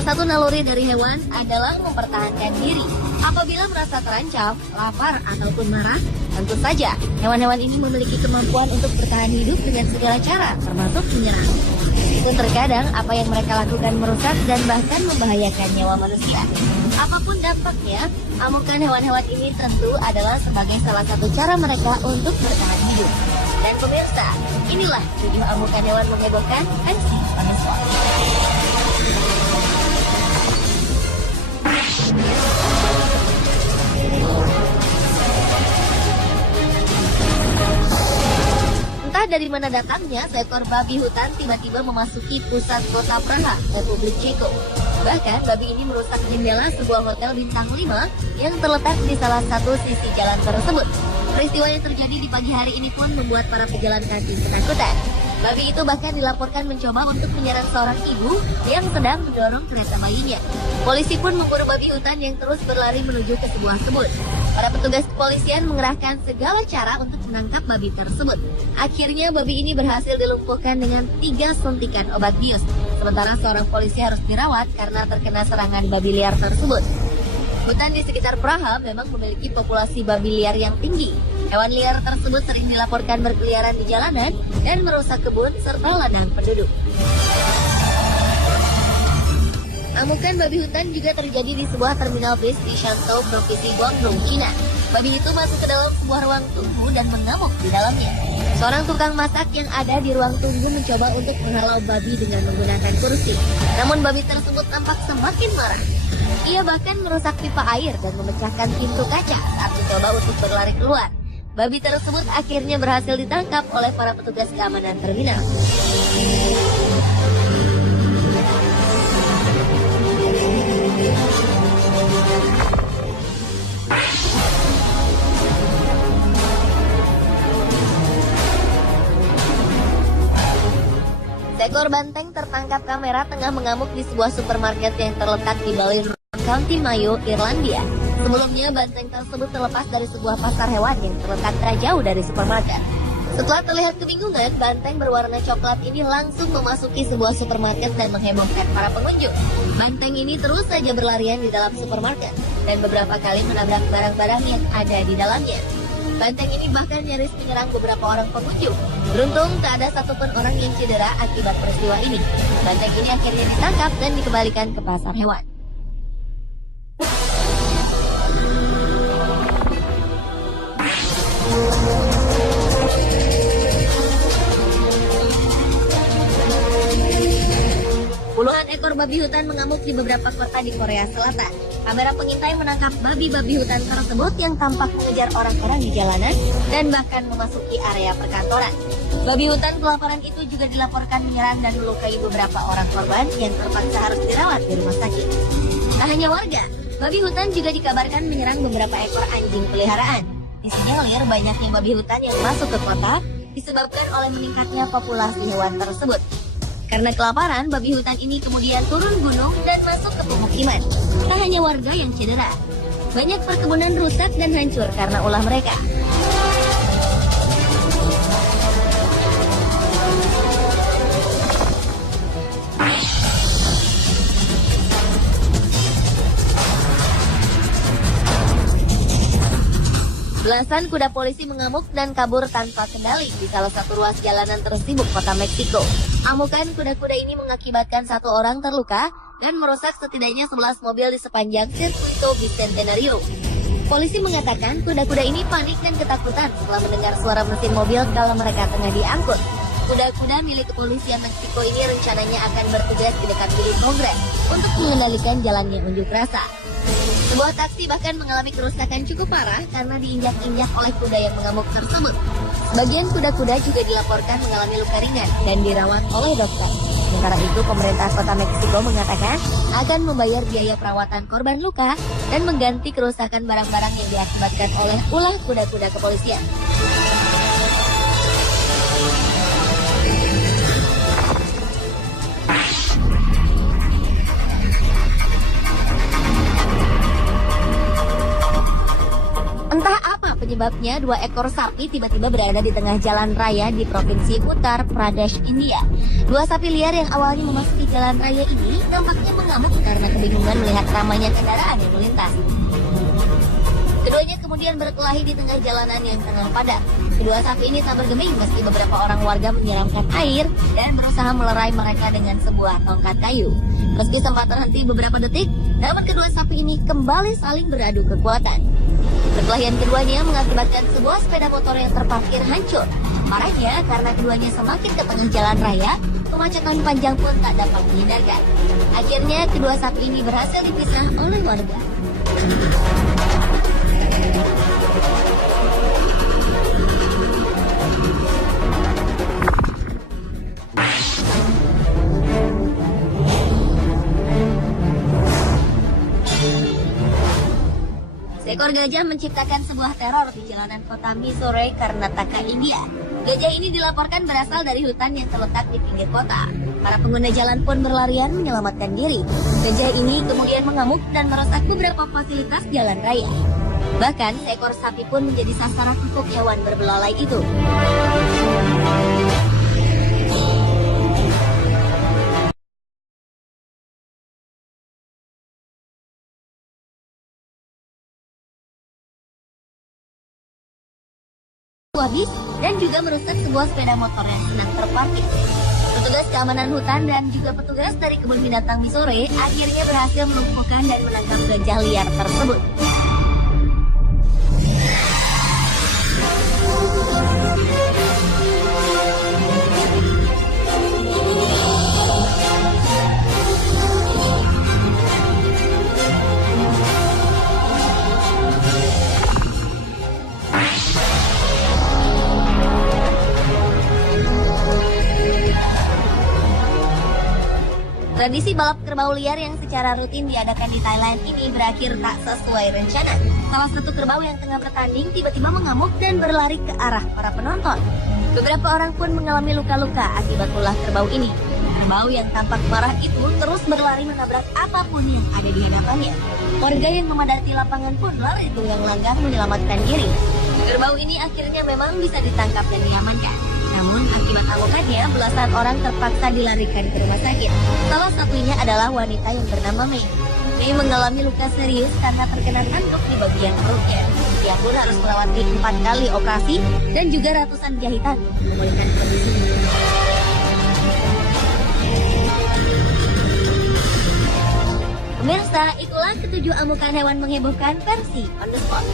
Salah satu naluri dari hewan adalah mempertahankan diri. Apabila merasa terancam, lapar, ataupun marah, tentu saja hewan-hewan ini memiliki kemampuan untuk bertahan hidup dengan segala cara, termasuk menyerang. Meskipun terkadang apa yang mereka lakukan merusak dan bahkan membahayakan nyawa manusia. Apapun dampaknya, amukan hewan-hewan ini tentu adalah sebagai salah satu cara mereka untuk bertahan hidup. Dan pemirsa, inilah 7 amukan hewan menghebohkan versi Panusport. Entah dari mana datangnya, seekor babi hutan tiba-tiba memasuki pusat kota Praha, Republik Ceko. Bahkan, babi ini merusak jendela sebuah hotel bintang 5 yang terletak di salah satu sisi jalan tersebut. Peristiwa yang terjadi di pagi hari ini pun membuat para pejalan kaki ketakutan. Babi itu bahkan dilaporkan mencoba untuk menyerang seorang ibu yang sedang mendorong kereta bayinya. Polisi pun memburu babi hutan yang terus berlari menuju ke sebuah kebun. Para petugas kepolisian mengerahkan segala cara untuk menangkap babi tersebut. Akhirnya babi ini berhasil dilumpuhkan dengan 3 suntikan obat bius. Sementara seorang polisi harus dirawat karena terkena serangan babi liar tersebut. Hutan di sekitar Praha memang memiliki populasi babi liar yang tinggi. Hewan liar tersebut sering dilaporkan berkeliaran di jalanan dan merusak kebun serta ladang penduduk. Amukan babi hutan juga terjadi di sebuah terminal bis di Shantou, Provinsi Guangdong, Cina. Babi itu masuk ke dalam sebuah ruang tunggu dan mengamuk di dalamnya. Seorang tukang masak yang ada di ruang tunggu mencoba untuk menghalau babi dengan menggunakan kursi. Namun babi tersebut tampak semakin marah. Ia bahkan merusak pipa air dan memecahkan pintu kaca saat mencoba untuk berlari keluar. Babi tersebut akhirnya berhasil ditangkap oleh para petugas keamanan terminal. Seekor banteng tertangkap kamera tengah mengamuk di sebuah supermarket yang terletak di Ballyroan, County Mayo, Irlandia. Sebelumnya, banteng tersebut terlepas dari sebuah pasar hewan yang terletak tak jauh dari supermarket. Setelah terlihat kebingungan, banteng berwarna coklat ini langsung memasuki sebuah supermarket dan menghebohkan para pengunjung. Banteng ini terus saja berlarian di dalam supermarket dan beberapa kali menabrak barang-barang yang ada di dalamnya. Banteng ini bahkan nyaris menyerang beberapa orang pengunjung. Beruntung tak ada satupun orang yang cedera akibat peristiwa ini. Banteng ini akhirnya ditangkap dan dikembalikan ke pasar hewan. Puluhan ekor babi hutan mengamuk di beberapa kota di Korea Selatan. Kamera pengintai menangkap babi-babi hutan tersebut yang tampak mengejar orang-orang di jalanan dan bahkan memasuki area perkantoran. Babi hutan kelaparan itu juga dilaporkan menyerang dan melukai beberapa orang korban yang terpaksa harus dirawat di rumah sakit. Tak hanya warga, babi hutan juga dikabarkan menyerang beberapa ekor anjing peliharaan. Disinyalir banyaknya babi hutan yang masuk ke kota disebabkan oleh meningkatnya populasi hewan tersebut. Karena kelaparan, babi hutan ini kemudian turun gunung dan masuk ke pemukiman. Tak hanya warga yang cedera, banyak perkebunan rusak dan hancur karena ulah mereka. Belasan kuda polisi mengamuk dan kabur tanpa kendali di salah satu ruas jalanan tersibuk kota Meksiko. Amukan kuda-kuda ini mengakibatkan 1 orang terluka dan merusak setidaknya 11 mobil di sepanjang Circuito Bicentenario. Polisi mengatakan kuda-kuda ini panik dan ketakutan setelah mendengar suara mesin mobil kala mereka tengah diangkut. Kuda-kuda milik kepolisian Meksiko ini rencananya akan bertugas di dekat gedung Kongres untuk mengendalikan jalannya unjuk rasa. Sebuah taksi bahkan mengalami kerusakan cukup parah karena diinjak-injak oleh kuda yang mengamuk tersebut. Sebagian kuda-kuda juga dilaporkan mengalami luka ringan dan dirawat oleh dokter. Sementara itu, pemerintah kota Meksiko mengatakan akan membayar biaya perawatan korban luka dan mengganti kerusakan barang-barang yang diakibatkan oleh ulah kuda-kuda kepolisian. penyebabnya, 2 ekor sapi tiba-tiba berada di tengah jalan raya di Provinsi Uttar Pradesh, India. 2 sapi liar yang awalnya memasuki jalan raya ini nampaknya mengamuk karena kebingungan melihat ramainya kendaraan yang melintas. Keduanya kemudian berkelahi di tengah jalanan yang tengah padat. Kedua sapi ini tak bergeming meski beberapa orang warga menyiramkan air dan berusaha melerai mereka dengan sebuah tongkat kayu. Meski sempat terhenti beberapa detik, namun kedua sapi ini kembali saling beradu kekuatan. Perkelahian keduanya mengakibatkan sebuah sepeda motor yang terparkir hancur. Parahnya, karena keduanya semakin ke tengah jalan raya, kemacetan panjang pun tak dapat dihindarkan. Akhirnya, kedua sapi ini berhasil dipisah oleh warga. Seekor gajah menciptakan sebuah teror di jalanan kota Mysore, Karnataka, India. Gajah ini dilaporkan berasal dari hutan yang terletak di pinggir kota. Para pengguna jalan pun berlarian menyelamatkan diri. Gajah ini kemudian mengamuk dan merusak beberapa fasilitas jalan raya. Bahkan seekor sapi pun menjadi sasaran empuk hewan berbelalai itu. Habis dan juga merusak sebuah sepeda motor yang sedang terparkir. Petugas keamanan hutan dan juga petugas dari kebun binatang Mysore akhirnya berhasil melumpuhkan dan menangkap gajah liar tersebut. Tradisi balap kerbau liar yang secara rutin diadakan di Thailand ini berakhir tak sesuai rencana. Salah satu kerbau yang tengah bertanding tiba-tiba mengamuk dan berlari ke arah para penonton. Beberapa orang pun mengalami luka-luka akibat ulah kerbau ini. Kerbau yang tampak marah itu terus berlari menabrak apapun yang ada di hadapannya. Warga yang memadati lapangan pun lari tunggang langgang menyelamatkan diri. Kerbau ini akhirnya memang bisa ditangkap dan diamankan. Namun akibat amukannya, belasan orang terpaksa dilarikan ke rumah sakit. Salah satunya adalah wanita yang bernama Mei. Mei mengalami luka serius karena terkena tanduk di bagian perutnya. Dia pun harus melewati 4 kali operasi dan juga ratusan jahitan untuk memulihkan kondisinya. Pemirsa, itulah ketujuh amukan hewan menghebohkan versi On The Spot.